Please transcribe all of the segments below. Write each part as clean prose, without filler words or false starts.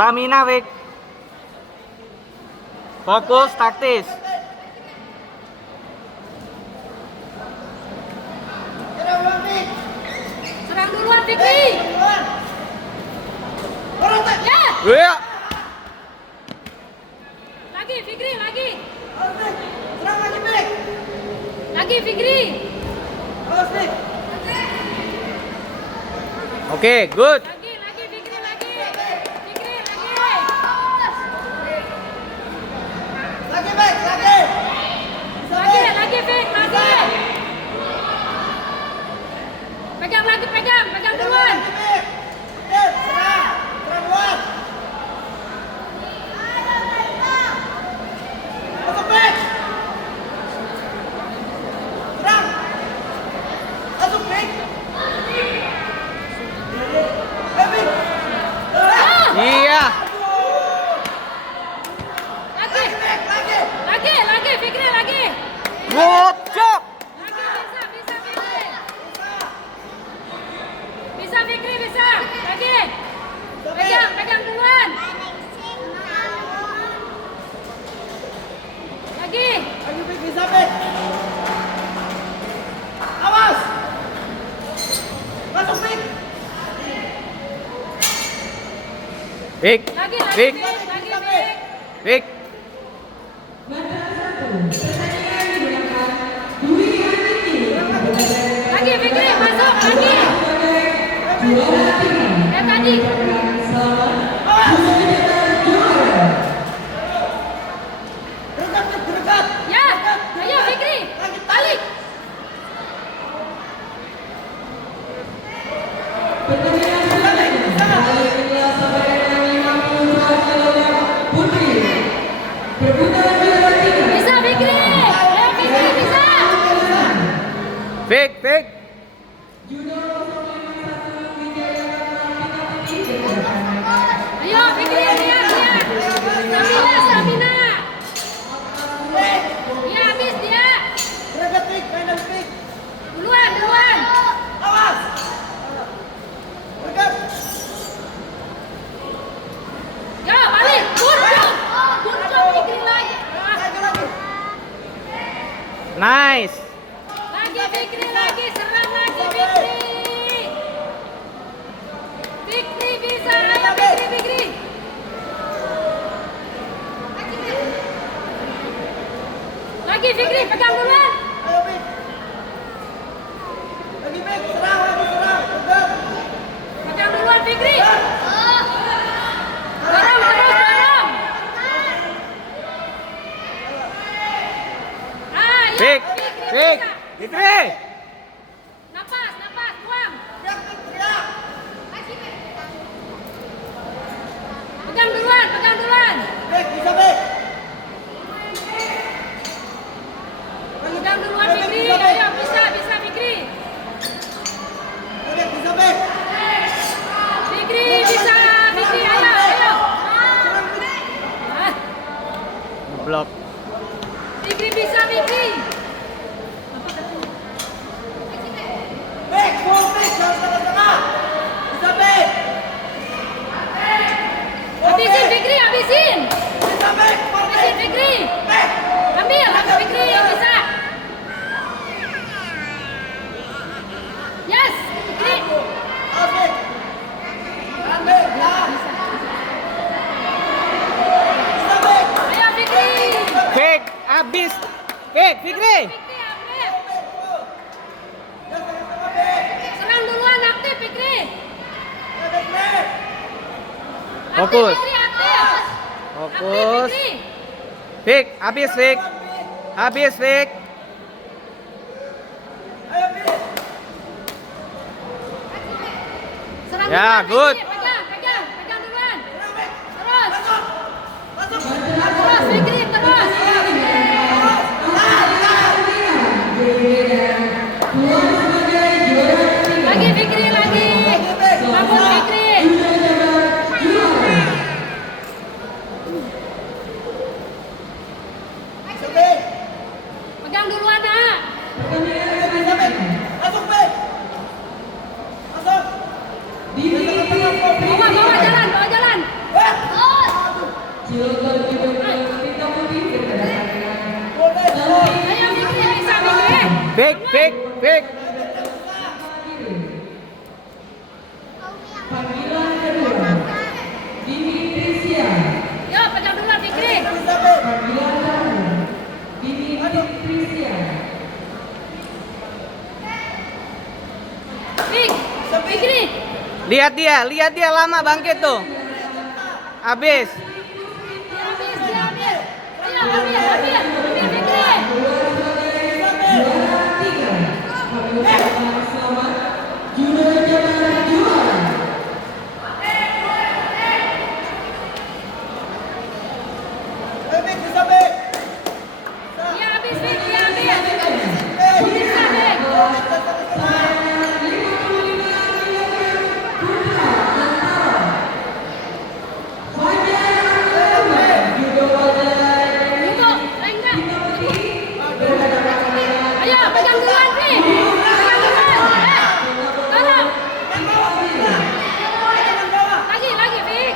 Stamina, Wik. Fokus taktis. Serang duluan, Fikri. Ya. Lagi, Fikri, lagi. Lagi, Fikri. Oke, good. Lagi, Fikri, lagi. Fikri, lagi. Lagi, Fik, lagi. Pegang lagi, pegang duluan. Iya. Lagi, Fikri, lagi. Good job. Bisa, Fikri. Bisa, Fikri, bisa. Lagi. Pegang duluan. Lagi. Awas. Masuk, Fik. Wik. Lagi, Wik. Fik. Lagi, Fik. Wik. Lagi, Fikri, masuk, lagi. Tadi. Dekat. Ya, ayo Fikri, balik. Bisa Fikri, ayo Fikri bisa. Wik, Wik. Ayo Fikri, lihat. Stamina. Dia habis dia. Dekat, Fik. Main Fik. Duluan. Awas. Dekat. Ya, balik. Kunjung Fikri lagi. Lagi. Nice. Lagi Fikri lagi, serang lagi Fikri. Fikri bisa, ayo Fikri. Lagi Fikri, pegang duluan. Ayo, Fik. Lagi, Fik. Serang. Dekat. Pegang duluan Fikri. Dorong. Ayo Wik. Fikri Wik. bisa. Fikri. Napas, buang. Teriak. Pegang duluan. Fik, bisa, Fik. Pegang duluan Fikri, ayo bisa Fikri. Fik, bisa, Fik. Fikri bisa, Fikri ayo. Ah, Blok. Fikri bisa, Fikri. Fik, full Fik. Jangan setengah-setengah. Bisa, Fik. Habisin Fikri, habisin. Bisa, Fik. Full Habisin Fik. Fikri. Fik. Ambil, Fikri yang bisa. Yes, Fikri. Awas, Fik. Tahan, Fik. Tahan. Bisa, Fik. Ayo Fikri. Wik, habis. Wik, Fikri. Fikri aktif. Fik, full. Jangan setengah-setengah, Fik. Serang duluan aktif Fikri. Ayo, Fik, Fik. Fokus. Aktif Fikri aktif. Fokus. Aktif Fikri. Wik, habis, Wik. Habis, Fik. Ayo, Fik. Serang Ya, duluan, good. Fikri. Pegang duluan. Serang, Fik. Terus. Masuk. Masuk. Terus, Fikri, terus. Lagi, Fikri, lagi. Bangun, Fikri. Bisa, Fik. Pegang duluan, nak. Ayo, bisa, Fik. Masuk, Fik. Masuk. Bawa jalan, bawa jalan. Wah. Boleh, boleh. Ayo, Fikri, bisa, Fikri. Fik, Fik, Fik. Yo, pegang duluan, Fikri. Bisa, Fik. Fik, Fikri. Lihat dia lama bangkit tuh. Habis. Habis, dia habis. Ayo, ambil, Fikri. Ayo, Fik. Bisa, Fik. Dia habis, Fik, dia habis. Fik. Bisa, Fik. Tunggu, enggak. Ayo, pegang duluan, Fik. Pegang duluan. Tolong. Lagi, Fik.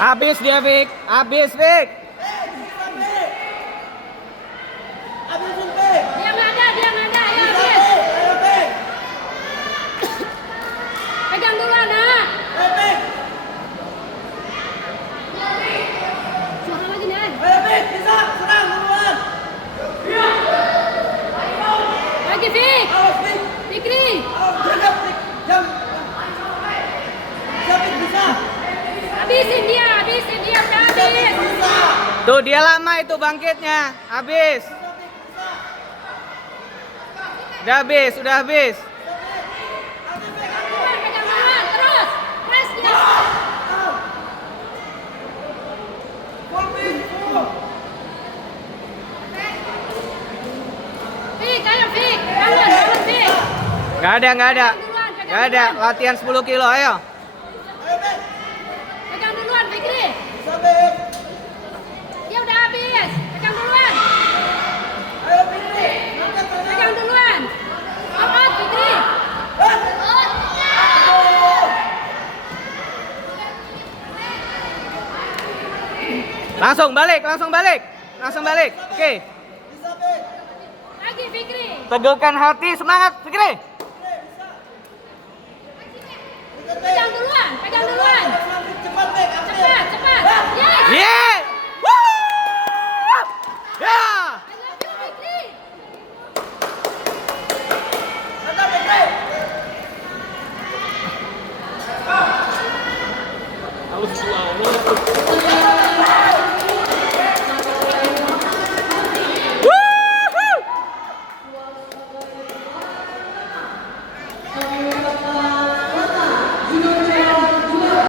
Habis dia, Fik. Habis, Fik. Habisin, Fik. Dia nggak ada. Ayo, Bisa, habis. Fik. Ayo, Fik. Pegang duluan, nak. Ayo, Fik. Suara lagi nih, ay. Ayo, Fik. Bisa. Serang duluan. Lagi, Fik. Awas, Fik. Fikri. Awas, jaga, Fik. Jam. Bisa, Fik. Bisa. Habisin dia, udah habis. Bisa. Tuh dia lama itu bangkitnya. Habis. Bisa, Fik. Bisa. Udah habis, udah habis. Duluan, pegang duluan, terus. Press dia. Full, Fik. Full. Fik, ayo, Fik. Bangun, Fik. Gak ada. Gak ada. Latihan 10 kilo, ayo. Ayo, Fik. Pegang duluan, Fikri. Bisa, Fik. Dia udah habis. Pegang duluan. Ayo, Fikri. Angkat tangan. Pegang duluan. Out, Fikri. Aduh. Langsung balik. Oke. Bisa, Fik. Lagi, Fikri. Teguhkan hati, semangat, Fikri. Pegang duluan. Cepat, Fik. Ambil. Cepat. Yes. Yeah.